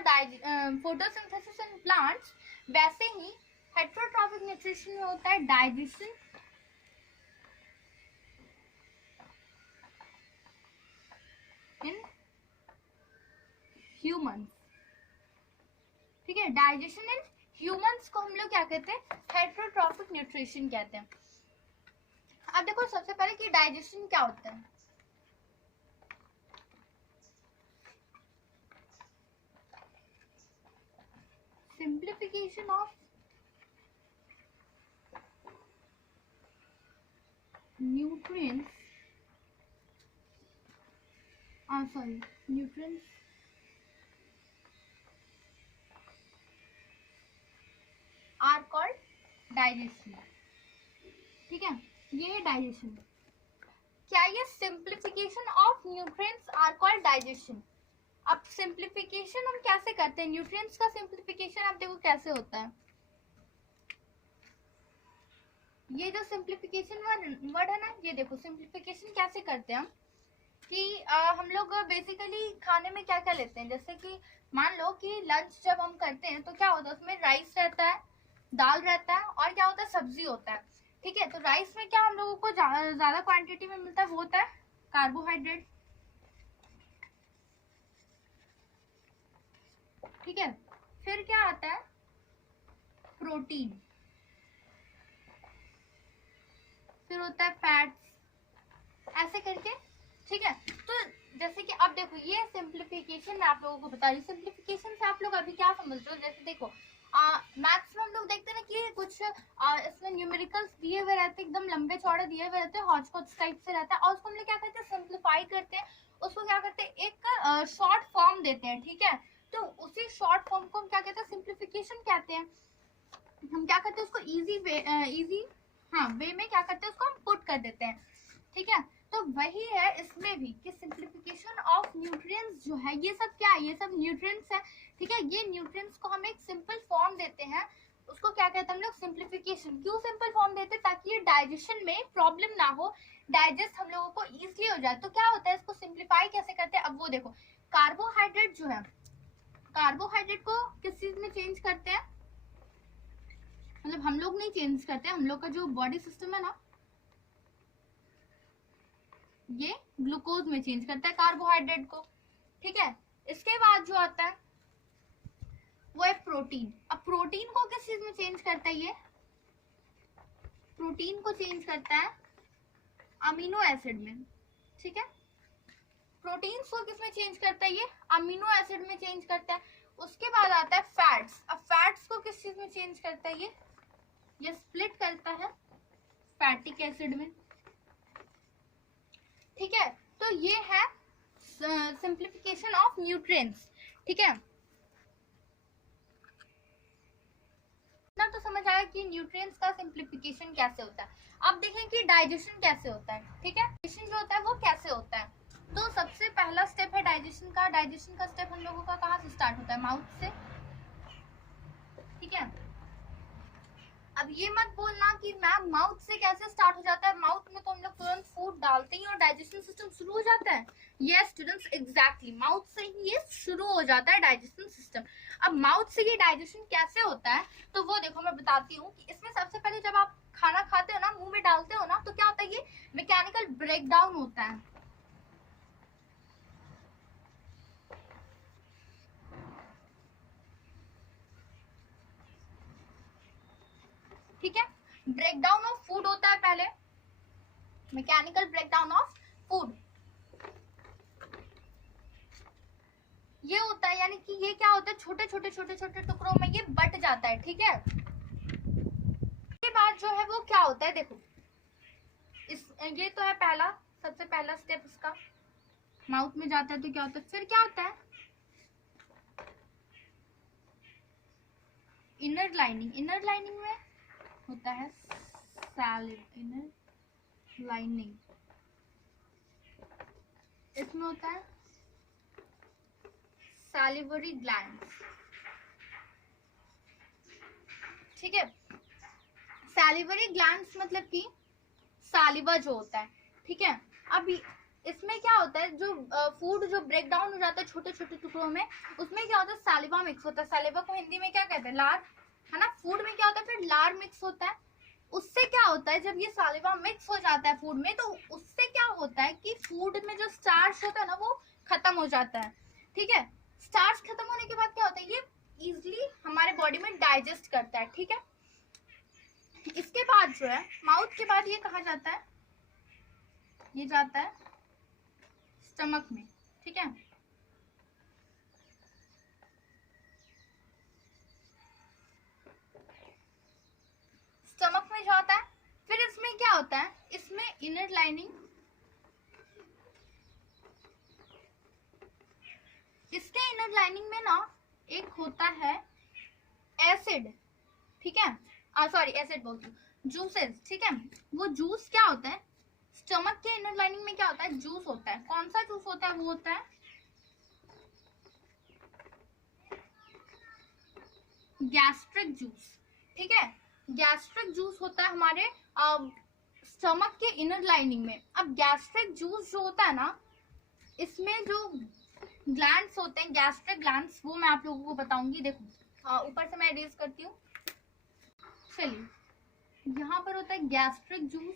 फोटोसिंथेसिस इन प्लांट्स, वैसे ही हेटरोट्रॉफिक न्यूट्रिशन में होता है डाइजेशन इन ह्यूमंस। ठीक है, डाइजेशन इन ह्यूमंस को हम लोग क्या कहते हैं, हेटरोट्रॉफिक न्यूट्रिशन कहते हैं। अब देखो सबसे पहले कि डाइजेशन क्या होता है। Simplification of nutrients nutrients are called digestion। ठीक है, ये है डाइजेशन। क्या ये simplification of nutrients are called digestion. अब सिंप्लीफिकेशन हम कैसे करते हैं, न्यूट्रिएंट्स का सिंप्लीफिकेशन आप देखो कैसे होता है। ये जो सिंप्लीफिकेशन वर्ड है ना, ये देखो सिंप्लीफिकेशन कैसे करते हैं हम कि हम लोग बेसिकली खाने में क्या क्या लेते हैं। जैसे कि मान लो कि लंच जब हम करते हैं तो क्या होता है, उसमें राइस रहता है, दाल रहता है और क्या होता है, सब्जी होता है। ठीक है, तो राइस में क्या हम लोगों को ज्यादा क्वांटिटी में मिलता है, वो होता है कार्बोहाइड्रेट। ठीक है, फिर क्या आता है, प्रोटीन, फिर होता है फैट्स, ऐसे करके। ठीक है, तो जैसे कि अब देखो ये सिंप्लीफिकेशन मैं आप लोगों को बता रही हूँ। सिंप्लीफिकेशन से आप लोग अभी क्या समझ रहे हो, जैसे देखो मैथ्स में हम लोग देखते हैं ना कि कुछ इसमें न्यूमेरिकल्स दिए हुए रहते हैं, एकदम लंबे चौड़े दिए हुए रहते हैं, हॉच पॉच टाइप से रहता है, और उसको हम लोग क्या करते हैं, सिंप्लीफाई करते हैं, उसको क्या करते हैं, एक शॉर्ट फॉर्म देते हैं। ठीक है, तो उसी शॉर्ट फॉर्म को हम क्या कहते हैं, सिंप्लीफिकेशन कहते हैं। हम क्या करते हैं, उसको इजी वे में क्या करते हैं, उसको हम पुट कर देते हैं। ठीक है, तो वही है इसमें भी कि सिंप्लीफिकेशन ऑफ न्यूट्रिएंट्स जो है, ये सब क्या है, ये सब न्यूट्रिएंट्स है। ठीक है, ये न्यूट्रिएंट्स को हम एक सिंपल फॉर्म देते हैं, उसको क्या कहते हैं हम लोग, सिंप्लीफिकेशन। क्यों सिंपल फॉर्म देते हैं, ताकि ये डाइजेशन में प्रॉब्लम ना हो, डाइजेस्ट हम लोगों को इजीली हो जाए। तो क्या होता है, इसको सिंप्लीफाई कैसे करते हैं। अब वो देखो कार्बोहाइड्रेट जो है, कार्बोहाइड्रेट को किस चीज में चेंज करते हैं, मतलब हम लोग नहीं चेंज करते, हम लोग का जो बॉडी सिस्टम है ना, ये ग्लूकोज में चेंज करता है कार्बोहाइड्रेट को। ठीक है, इसके बाद जो आता है वो है प्रोटीन। अब प्रोटीन को किस चीज में चेंज करता है, ये प्रोटीन को चेंज करता है अमीनो एसिड में। ठीक है, प्रोटीन को किस में चेंज करता है, ये अमीनो एसिड में चेंज करता है। उसके बाद आता है फैट्स। अब फैट्स को किस चीज में चेंज करता है, ये स्प्लिट करता है फैटिक एसिड में। ठीक है, तो ये है सिंप्लीफिकेशन ऑफ न्यूट्रिएंट्स। ठीक है, ना तो समझ आया कि न्यूट्रिएंट्स का सिंप्लीफिकेशन कैसे होता है। अब देखें कि डाइजेशन कैसे होता है। ठीक है, डाइजेशन जो होता है वो कैसे होता है। तो सबसे पहला स्टेप है डाइजेशन का। डाइजेशन का स्टेप हम लोगों का कहाँ से स्टार्ट होता है, माउथ से। ठीक है, अब ये मत बोलना कि मैम माउथ से कैसे स्टार्ट हो जाता है, माउथ में तो हम लोग तुरंत फूड डालते ही और डाइजेशन सिस्टम शुरू हो जाता है। यस स्टूडेंट्स, एग्जैक्टली, माउथ से ही ये शुरू हो जाता है डाइजेशन सिस्टम। अब माउथ से ये डाइजेशन कैसे होता है, तो वो देखो मैं बताती हूँ कि इसमें सबसे पहले जब आप खाना खाते हो ना, मुंह में डालते हो ना, तो क्या होता है, ये मैकेनिकल ब्रेकडाउन होता है। ठीक है, ब्रेकडाउन ऑफ फूड होता है पहले, मैकेनिकल ब्रेकडाउन ऑफ फूड ये होता है, यानी कि ये क्या होता है, छोटे छोटे छोटे छोटे टुकड़ों में ये बट जाता है। ठीक है, इसके बाद जो है वो क्या होता है, देखो ये तो है पहला, सबसे पहला स्टेप इसका, माउथ में जाता है तो क्या होता है, फिर क्या होता है, इनर लाइनिंग। इनर लाइनिंग में होता है सैलिव, इनर लाइनिंग, इसमें होता है सैलिवरी ग्लैंड्स। ठीक है, सैलिवरी ग्लैंड्स मतलब कि सालिवा जो होता है। ठीक है, अब इसमें क्या होता है, जो फूड जो ब्रेक डाउन हो जाता है छोटे छोटे टुकड़ों में, उसमें क्या होता है, सैलिवा मिक्स होता है। सैलिवा को हिंदी में क्या कहते हैं, लार, है ना। फूड में क्या होता है, फिर लार मिक्स होता है। उससे क्या होता है, जब ये सैलिवा मिक्स हो जाता है फूड में, तो उससे क्या होता है कि फूड में जो स्टार्च होता है ना, वो खत्म हो जाता है। ठीक है, स्टार्च खत्म होने के बाद क्या होता है, ये इजिली हमारे बॉडी में डाइजेस्ट करता है। ठीक है, इसके बाद जो है, माउथ के बाद ये कहा जाता है, ये जाता है स्टमक में। ठीक है, स्टमक में जाता है। फिर इसमें क्या होता है, इसमें इनर लाइनिंग, इसके इनर लाइनिंग में ना एक होता है एसिड। ठीक है, सॉरी एसिड बोलती हूँ, जूसेस। ठीक है, वो जूस क्या होता है, स्टमक के इनर लाइनिंग में क्या होता है, जूस होता है। कौन सा जूस होता है, वो होता है गैस्ट्रिक जूस। ठीक है, गैस्ट्रिक जूस होता है हमारे स्टमक के इनर लाइनिंग में। अब गैस्ट्रिक जूस जो होता है ना, इसमें जो ग्लैंड्स होते हैं, गैस्ट्रिक ग्लैंड्स, वो मैं आप लोगों को बताऊंगी। देखो ऊपर से मैं इरेज करती हूँ। चलिए, यहाँ पर होता है गैस्ट्रिक जूस,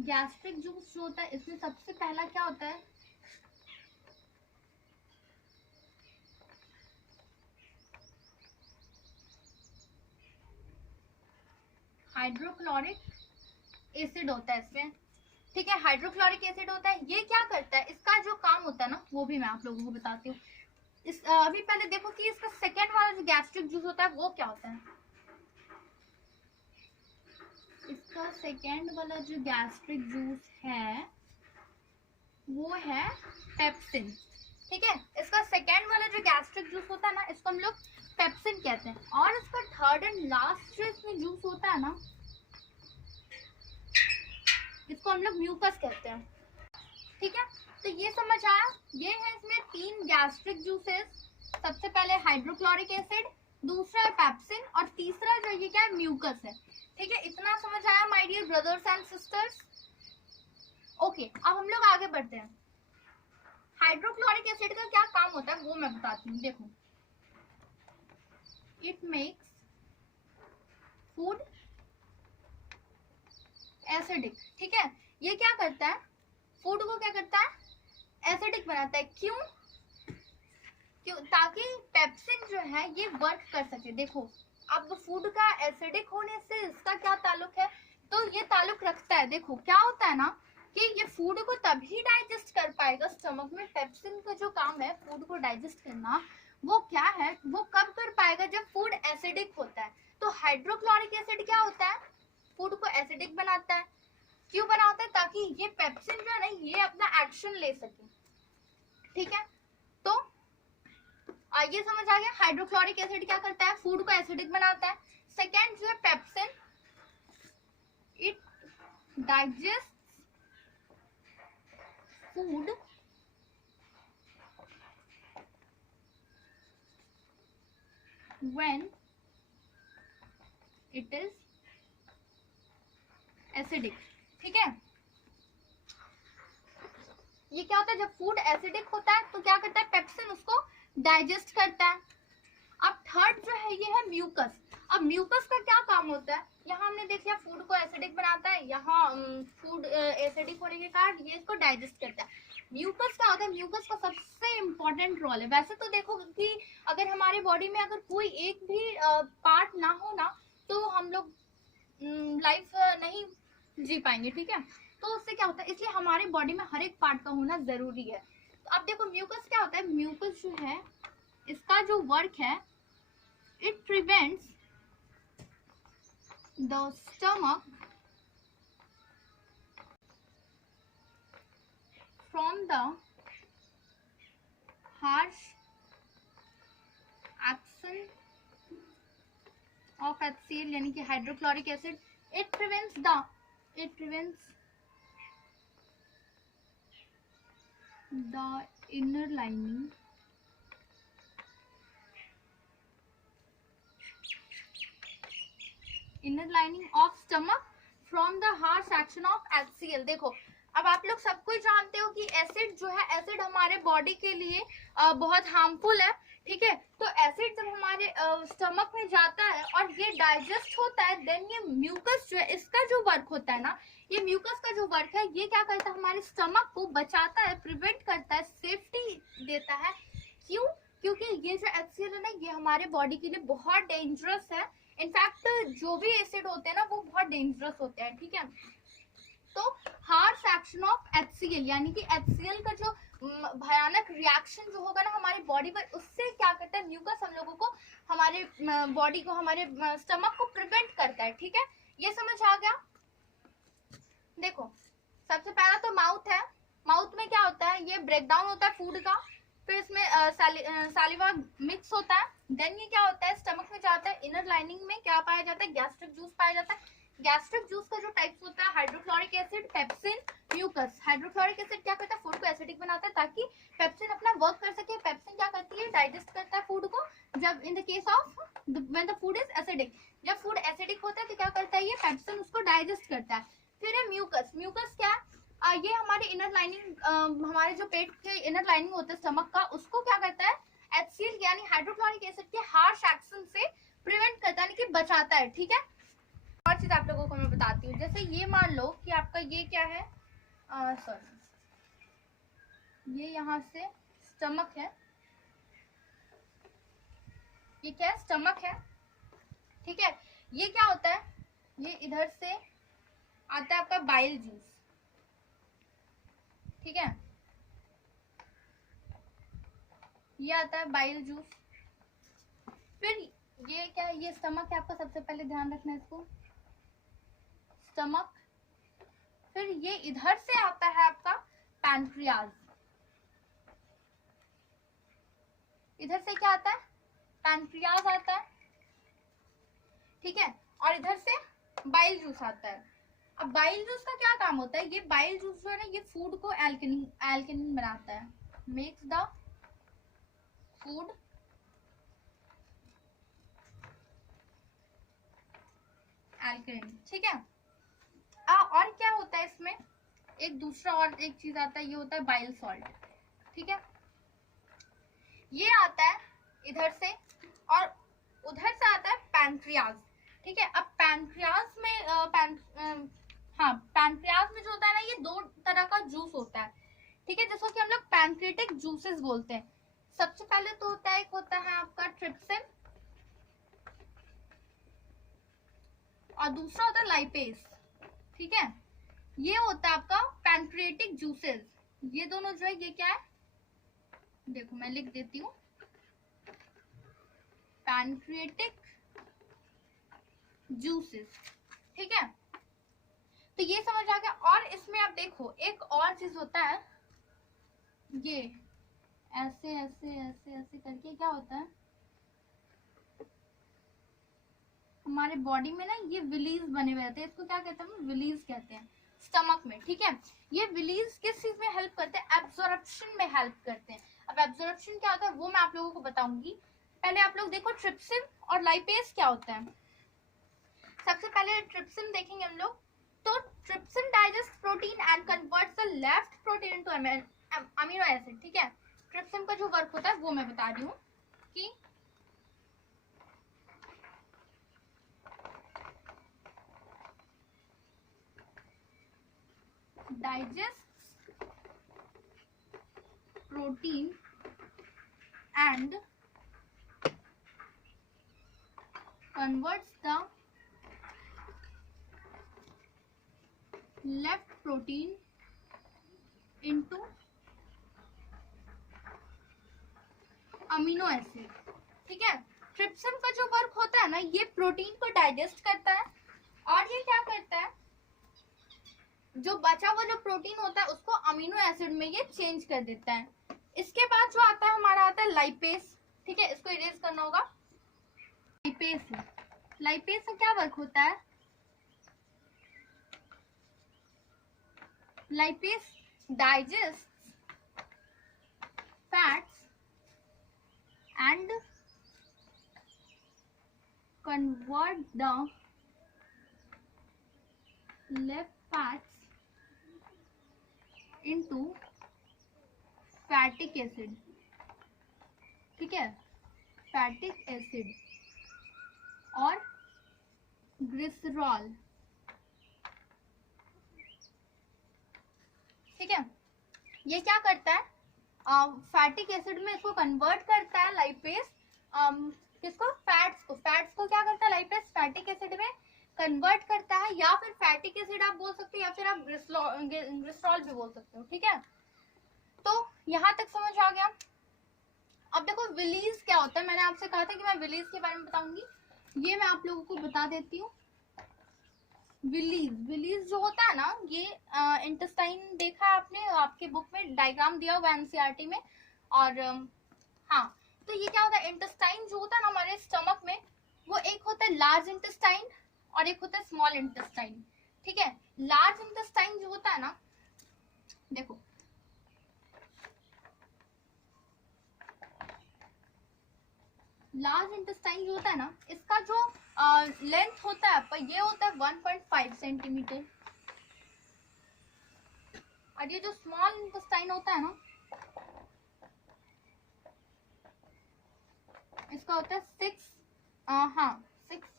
गैस्ट्रिक जूस जो होता है, इसमें सबसे पहला क्या होता है, हाइड्रोक्लोरिक एसिड होता है इसमें। ठीक है, हाइड्रोक्लोरिक एसिड होता है। ये क्या करता है, इसका जो काम होता है ना, वो भी मैं आप लोगों को बताती हूँ। इस अभी पहले देखो कि इसका सेकेंड वाला जो गैस्ट्रिक जूस होता है, वो क्या होता है। इसका सेकेंड वाला जो गैस्ट्रिक जूस है, वो है पेप्सिन। ठीक है, इसका सेकेंड वाला जो गैस्ट्रिक जूस होता है ना, इसको हम लोग पेप्सिन कहते हैं। और इसका थर्ड एंड लास्ट जो इसमें जूस होता है ना, इसको हम लोग म्यूकस कहते हैं। ठीक है, तो ये समझ आया, ये है इसमें 3 गैस्ट्रिक जूसेस। सबसे पहले हाइड्रोक्लोरिक एसिड, दूसरा है पेप्सिन, और तीसरा जो ये क्या है, म्यूकस है। ठीक है, इतना समझ आया my dear brothers and sisters. Okay, अब हम लोग आगे बढ़ते हैं। हाइड्रोक्लोरिक एसिड का क्या काम होता है, वो मैं बताती हूँ। देखो, इट मेक्स फूड एसिडिक। ठीक है, ये क्या करता है, फूड को क्या करता है, एसिडिक बनाता है। क्यों, ताकि पेप्सिन जो है ये वर्क कर सके। देखो, अब फूड का एसिडिक होने से इसका क्या ताल्लुक है, तो ये ताल्लुक रखता है। देखो क्या होता है ना, कि ये फूड को तभी डाइजेस्ट कर पाएगा स्टमक में। पेप्सिन का जो काम है फूड को डाइजेस्ट करना, वो क्या है, वो कब कर पाएगा, जब फूड एसिडिक होता है। तो हाइड्रोक्लोरिक एसिड क्या होता है, फूड को एसिडिक बनाता है। क्यों बनाता है, ताकि ये पेप्सिन जो है ना, ये अपना एक्शन ले सके। ठीक है, तो ये समझ आ गया, हाइड्रोक्लोरिक एसिड क्या करता है, फूड को एसिडिक बनाता है। सेकेंड जो है pepsin, it digest food when it is acidic. ठीक है, ये क्या होता है, जब फूड एसिडिक होता है तो क्या करता है, पेप्सिन उसको डाइजेस्ट करता है। अब थर्ड जो है, ये है म्यूकस। अब म्यूकस का क्या काम होता है, यहाँ हमने देख लिया फूड को एसिडिक बनाता है, यहाँ फूड एसिडिक होने के कारण ये इसको डाइजेस्ट करता है। म्यूकस क्या होता है, म्यूकस का सबसे इम्पोर्टेंट रोल है। वैसे तो देखो कि अगर हमारे बॉडी में अगर कोई एक भी पार्ट ना हो ना, तो हम लोग लाइफ नहीं जी पाएंगे। ठीक है, तो उससे क्या होता है, इसलिए हमारे बॉडी में हर एक पार्ट का होना जरूरी है। तो अब देखो म्यूकस क्या होता है, म्यूकस जो है, इसका जो वर्क है, it prevents the stomach from the harsh action of HCl, यानी कि hydrochloric acid. It prevents the inner lining of stomach from the harsh action of HCl। देखो अब आप लोग सब कुछ जानते हो कि एसिड जो है, एसिड हमारे बॉडी के लिए बहुत हार्मफुल है, ठीक है। तो एसिड जब हमारे स्टमक में जाता है और ये डाइजेस्ट होता है, देन ये म्यूकस जो है, इसका जो वर्क होता है ना, ये म्यूकस का जो वर्क है, ये क्या करता है, हमारे स्टमक को बचाता है, प्रिवेंट करता है, सेफ्टी देता है। क्यों? क्योंकि ये जो HCl है ना, ये हमारे बॉडी के लिए बहुत डेंजरस है। इनफैक्ट जो भी एसिड होते हैं ना, वो बहुत डेंजरस होते हैं, ठीक है। तो हार्श एक्शन ऑफ HCl, यानी कि HCl का जो भयानक रिएक्शन जो होगा ना हमारी बॉडी पर, उससे क्या करता है, म्यूकस हम लोगों को, हमारे बॉडी को, हमारे स्टमक को प्रिवेंट करता है, ठीक है। ये समझ आ गया? देखो सबसे पहला तो माउथ है। माउथ में क्या होता है, ये ब्रेक डाउन होता है फूड का, फिर इसमें सालिवा मिक्स होता है, देन ये क्या होता है, स्टमक में जाता है। इनर लाइनिंग में क्या पाया जाता है, गैस्ट्रिक जूस पाया जाता है। गैस्ट्रिक जूस का जो टाइप्स होता है, hydrochloric acid, pepsin, mucus. Hydrochloric acid क्या करता है, फूड को एसिडिक बनाता है ताकि पेप्सिन अपना वर्क कर सके। पेप्सिन क्या करती है, डाइजेस्ट करता है फूड को। जब in the case of when the food is acidic, जब फूड एसिडिक होता है तो क्या करता है, ये पेप्सिन उसको डाइजेस्ट करता है। फिर है म्यूकस। म्यूकस क्या है, ये हमारे इनर लाइनिंग, हमारे जो पेट के इनर लाइनिंग होता है स्टमक का, उसको क्या करता है, HCl यानी हाइड्रोक्लोरिक एसिड के हार्श एक्शन से प्रिवेंट करता है, यानी कि बचाता है, ठीक है। और चीज आप लोगों को मैं बताती हूँ, जैसे ये मान लो कि आपका ये क्या है, सॉरी, ये यहाँ से स्टमक है, ये क्या है, स्टमक है, ठीक है। ये क्या होता है, ये इधर से आता है आपका बाइल जूस, ठीक है, ये आता है बाइल जूस। फिर ये क्या है, ये स्टमक है आपका, सबसे पहले ध्यान रखना है इसको, स्टमक। फिर ये इधर से आता है आपका पैनक्रियाज, इधर से क्या आता है, पैनक्रियाज आता है, ठीक है। और इधर से बाइल जूस आता है। अब बाइल जूस का क्या काम होता है, ये बाइल जूस जो है ना, ये फूड को एल्कनिन बनाता है, मेक्स द फूड एल्कलिन, ठीक है। और क्या होता है इसमें, एक दूसरा और एक चीज आता है, ये होता है बाइल सॉल्ट, ठीक है। ये आता है इधर से और उधर से आता है पैनक्रियाज, ठीक है। अब पैनक्रियाज में पैनक्रियाज में जो होता है ना, ये दो तरह का जूस होता है, ठीक है, जिसको कि हम लोग पैनक्रियाटिक जूसेस बोलते हैं। सबसे पहले तो होता है, एक होता है आपका ट्रिप्सिन और दूसरा होता है लाइपेज, ठीक है। ये होता है आपका पैनक्रियाटिक जूसेस। ये दोनों जो है, ये क्या है, देखो मैं लिख देती हूँ, पैनक्रियाटिक जूसेस, ठीक है। तो ये समझ आ गया। और इसमें आप देखो एक और चीज होता है, ये ऐसे ऐसे ऐसे ऐसे करके क्या होता है, हमारे बॉडी में ना ये विलीज बने हुए रहते हैं, इसको क्या कहते हैं, विलीज कहते हैं, स्टमक में, ठीक है। ये विलीज किस चीज में हेल्प करते हैं, एब्जॉर्प्शन में हेल्प करते हैं। अब एब्जॉर्प्शन क्या होता है वो मैं आप लोगों को बताऊंगी। पहले आप लोग देखो ट्रिप्सिन और लाइपेज क्या होता है। सबसे पहले ट्रिप्सिन देखेंगे हम लोग। तो trypsin digest protein and converts the left protein into amino acid, ठीक है। ट्रिप्सिन का जो वर्क होता है वो मैं बता रही हूँ कि digests protein and converts the left protein into amino acid, ठीक है। ट्रिप्सिन का जो वर्क होता है ना, ये प्रोटीन को डाइजेस्ट करता है और ये क्या करता है, जो बचा हुआ जो प्रोटीन होता है उसको अमीनो एसिड में ये चेंज कर देता है। इसके बाद जो आता है हमारा आता है लाइपेज, ठीक है, इसको इरेज करना होगा। लाइपेज का क्या वर्क होता है, lipase digest fats and convert the fats into फैटिक acid, ठीक है, फैटिक एसिड और ग्लिसरॉल, ठीक है। ये क्या करता है, फैटिक एसिड में इसको कन्वर्ट करता है लाइपेज, किसको, फैट्स को क्या करता है लाइपेज फैटिक एसिड में कन्वर्ट करता है, या फिर फैटिक एसिड आप बोल सकते हो, या फिर आप ग्लिसरॉल भी बोल सकते हो, ठीक है। तो यहाँ तक समझ आ गया। अब देखो विलीज क्या होता है, मैंने आपसे कहा था कि मैं विलीज के बारे में बताऊंगी, ये मैं आप लोगों को बता देती हूँ। विलीज जो होता है ना, ये इंटेस्टाइन देखा है आपने, आपके बुक में डायग्राम दिया हुआ एनसीईआरटी में, और हाँ, तो ये क्या होता है, इंटेस्टाइन जो होता है ना हमारे स्टमक में, वो एक होता है लार्ज इंटेस्टाइन और एक होता है स्मॉल इंटेस्टाइन, ठीक है। लार्ज इंटेस्टाइन जो होता है ना, देखो लार्ज इंटेस्टाइन जो होता है ना, इसका जो लेंथ होता है आपका, ये होता है 1.5 सेंटीमीटर, और ये जो स्मॉल इंटेस्टाइन होता है ना, इसका होता है 6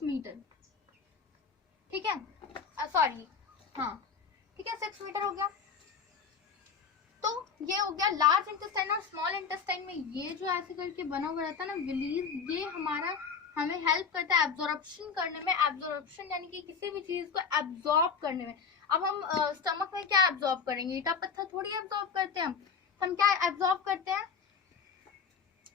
मीटर, ठीक है, सॉरी, हाँ ठीक है, 6 मीटर हो गया। तो ये हो गया लार्ज इंटेस्टाइन और स्मॉल इंटेस्टाइन में ये जो ऐसे करके बना हुआ रहता है ना विलीज, ये हमें हेल्प करता है एब्जॉर्प्शन करने में, एब्जॉर्प्शन यानी कि किसी भी चीज को एब्जॉर्ब करने में। अब हम स्टमक में क्या एब्जॉर्ब करेंगे, ईटा पत्थर थोड़ी एब्जॉर्ब करते हैं हम क्या एब्जॉर्ब करते हैं,